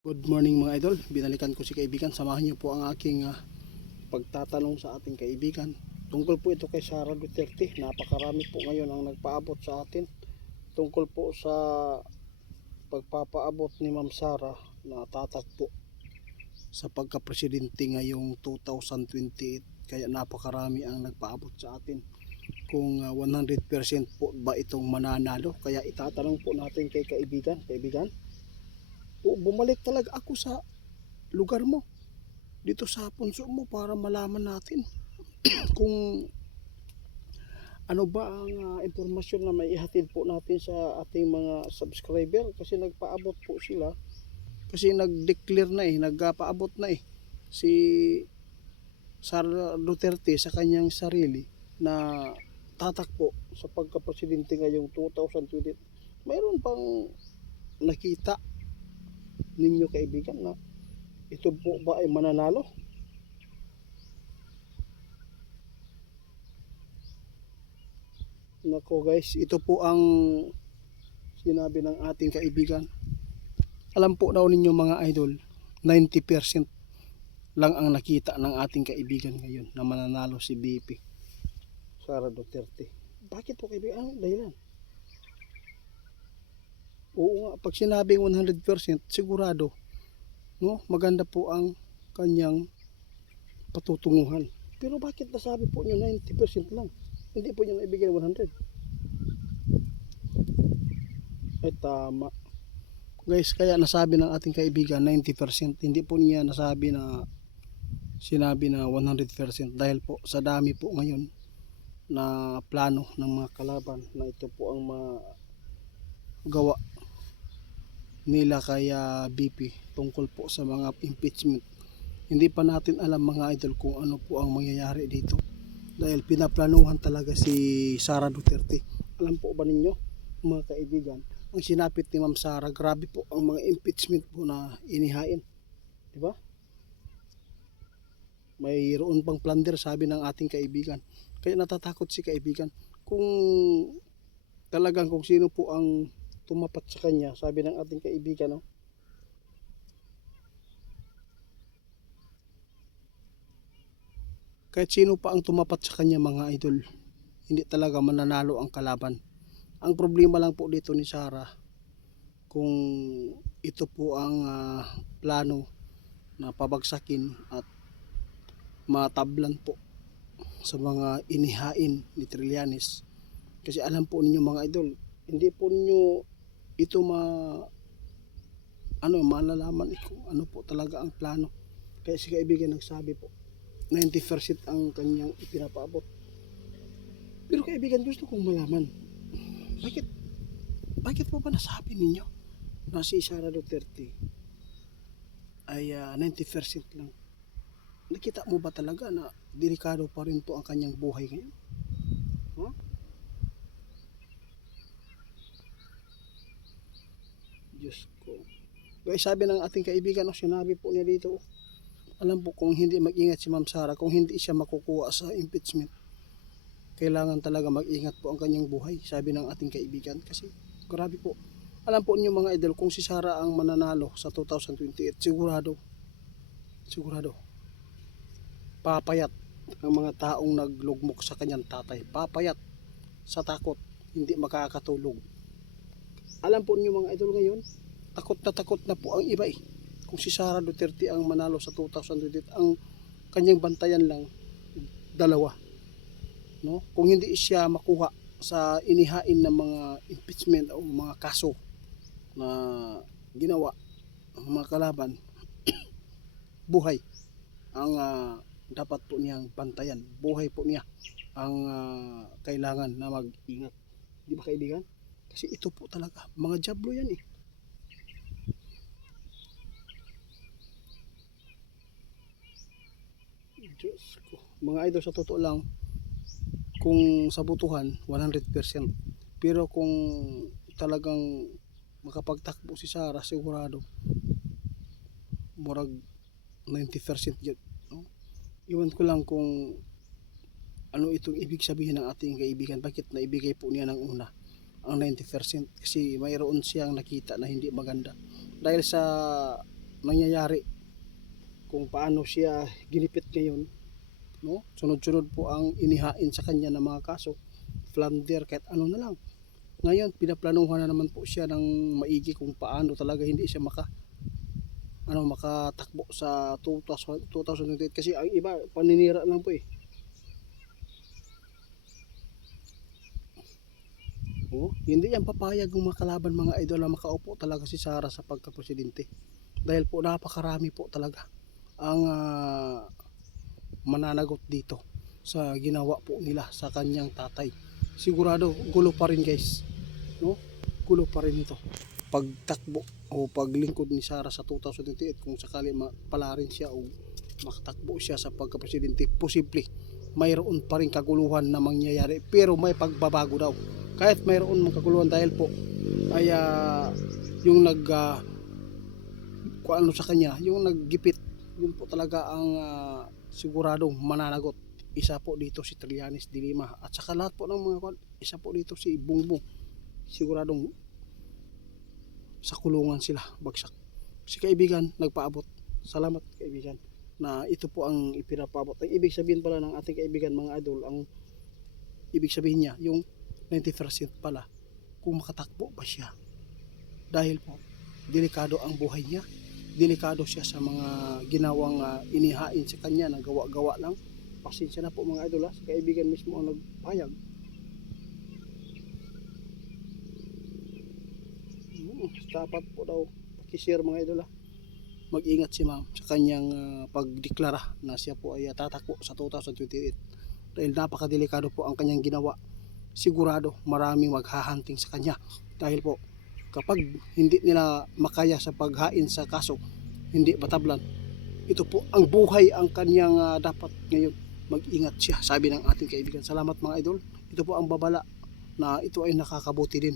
Good morning mga idol, binalikan ko si kaibigan. Samahan niyo po ang aking pagtatanong sa ating kaibigan. Tungkol po ito kay Sara Duterte. Napakarami po ngayon ang nagpaabot sa atin. Tungkol po sa pagpapaabot ni Ma'am Sara na tatakbo sa pagka-presidente ngayong 2028. Kaya napakarami ang nagpaabot sa atin. Kung 100% po ba itong mananalo. Kaya itatanong po natin kay kaibigan. Kaibigan, bumalik talaga ako sa lugar mo dito sa punso mo para malaman natin kung ano ba ang impormasyon na may ihatid po natin sa ating mga subscriber, kasi nagpaabot po sila, kasi nag-declare na nagpaabot na si Sara Duterte sa kanyang sarili na tatakbo sa pagka-presidente ngayong 2020. Mayroon pang nakita ninyo kaibigan na ito po ba ay mananalo? Nako guys, ito po ang sinabi ng ating kaibigan. Alam po daw ninyo mga idol, 90% lang ang nakita ng ating kaibigan ngayon na mananalo si BP Sara Duterte. Bakit po kaibigan? Anong dahilan? Oo nga, pag sinabing 100% sigurado, no, maganda po ang kanyang patutunguhan. Pero bakit nasabi po nyo 90% lang? Hindi po nyo naibigay 100? Ay tama. Guys, kaya nasabi ng ating kaibigan 90%. Hindi po niya sinabi na 100% dahil po sa dami po ngayon na plano ng mga kalaban na ito po ang magawa nila kaya BP tungkol po sa mga impeachment. Hindi pa natin alam mga idol kung ano po ang mangyayari dito dahil pinaplanuhan talaga si Sara Duterte. Alam po ba ninyo mga kaibigan, ang sinapit ni Ma'am Sara, grabe po ang mga impeachment po na inihain, di ba? Mayroon pang plunder sabi ng ating kaibigan. Kaya natatakot si kaibigan kung talagang kung sino po ang tumapat sa kanya. Sabi ng ating kaibigan, no? Kahit sino pa ang tumapat sa kanya mga idol, hindi talaga mananalo ang kalaban. Ang problema lang po dito ni Sara, kung ito po ang plano na pabagsakin at matablan po sa mga inihain ni Trillanes. Kasi alam po ninyo mga idol, hindi po ninyo ito malalaman kung ano po talaga ang plano. Kaya si kaibigan nagsabi po 90% ang kanyang ipinapaabot. Pero kaibigan, gusto kong malaman, bakit po ba nasabi ninyo na si Sara Duterte ay 90% lang? Nakita mo ba talaga na delikado pa rin po ang kanyang buhay ngayon? Huh? Diyos ko. Guys, sabi ng ating kaibigan, sinabi po niya dito, alam po kung hindi mag-ingat si Ma'am Sara, kung hindi siya makukuha sa impeachment, kailangan talaga mag-ingat po ang kanyang buhay, sabi ng ating kaibigan. Kasi grabe po, alam po niyo mga idol, kung si Sara ang mananalo sa 2028, sigurado papayat ang mga taong naglugmok sa kanyang tatay, papayat sa takot, hindi makakatulog. Alam po niyo mga idol, ngayon takot na po ang iba kung si Sara Duterte ang manalo sa 2028, ang kanyang bantayan lang dalawa, no? Kung hindi siya makuha sa inihain ng mga impeachment o mga kaso na ginawa ng mga kalaban, buhay ang dapat po niyang bantayan, buhay po niya ang kailangan na mag-ingat, di ba kaibigan? Kasi ito po talaga mga jablo yan Diyos ko. Mga idol, sa totoo lang, kung sa butuhan 100%, pero kung talagang makapagtakbo si Sara, sigurado murag 90% yun, no? Iwan ko lang kung ano itong ibig sabihin ng ating kaibigan, bakit naibigay po niya ng una ang 90%, kasi mayroon siyang nakita na hindi maganda dahil sa nangyayari, kung paano siya ginipit ngayon, no? Sunod-sunod po ang inihain sa kanya ng mga kaso, plunder, kahit ano na lang. Ngayon pinaplanuhan na naman po siya ng maigi kung paano talaga hindi siya makatakbo sa 2028, kasi ang iba paninira lang po eh. Hindi yan papayag ng mga kalaban, mga idol, na makaupo talaga si Sara sa pagka-presidente. Dahil po napakarami po talaga ang mananagot dito sa ginawa po nila sa kanyang tatay. Sigurado gulo pa rin guys, no? Gulo pa rin ito pagtakbo o paglingkod ni Sara sa 2028. Kung sakali pala rin siya o makatakbo siya sa pagka-presidente, posible mayroon pa rin kaguluhan na mangyayari, pero may pagbabago daw. Kahit mayroon mang kaguluhan, dahil po ay yung kung ano sa kanya, yung naggipit, yun po talaga ang siguradong mananagot. Isa po dito si Trillanes de Lima, at saka lahat po ng mga isa po dito si Bongbong. Siguradong sa kulungan sila bagsak. Si kaibigan nagpaabot, salamat kaibigan, na ito po ang ipinapaabot. Ang ibig sabihin pala ng ating kaibigan, mga idol, ang ibig sabihin niya yung 90% pala kung makatakbo ba siya, dahil po delikado ang buhay niya, delikado siya sa mga ginawang inihain sa kanya na gawa-gawa lang. Pasensya na po mga idol, si kaibigan mismo ang nagpayag. Dapat po daw pakishare mga idol, mag-ingat si ma'am sa kanyang pagdeklara na siya po ay tatakbo sa 2028, dahil napakadelikado po ang kanyang ginawa. Sigurado maraming maghahunting sa kanya, dahil po kapag hindi nila makaya sa paghain sa kaso, hindi matablan, ito po ang buhay ang kanyang dapat ngayon. Mag-ingat siya, sabi ng ating kaibigan. Salamat mga idol, ito po ang babala na ito ay nakakabuti din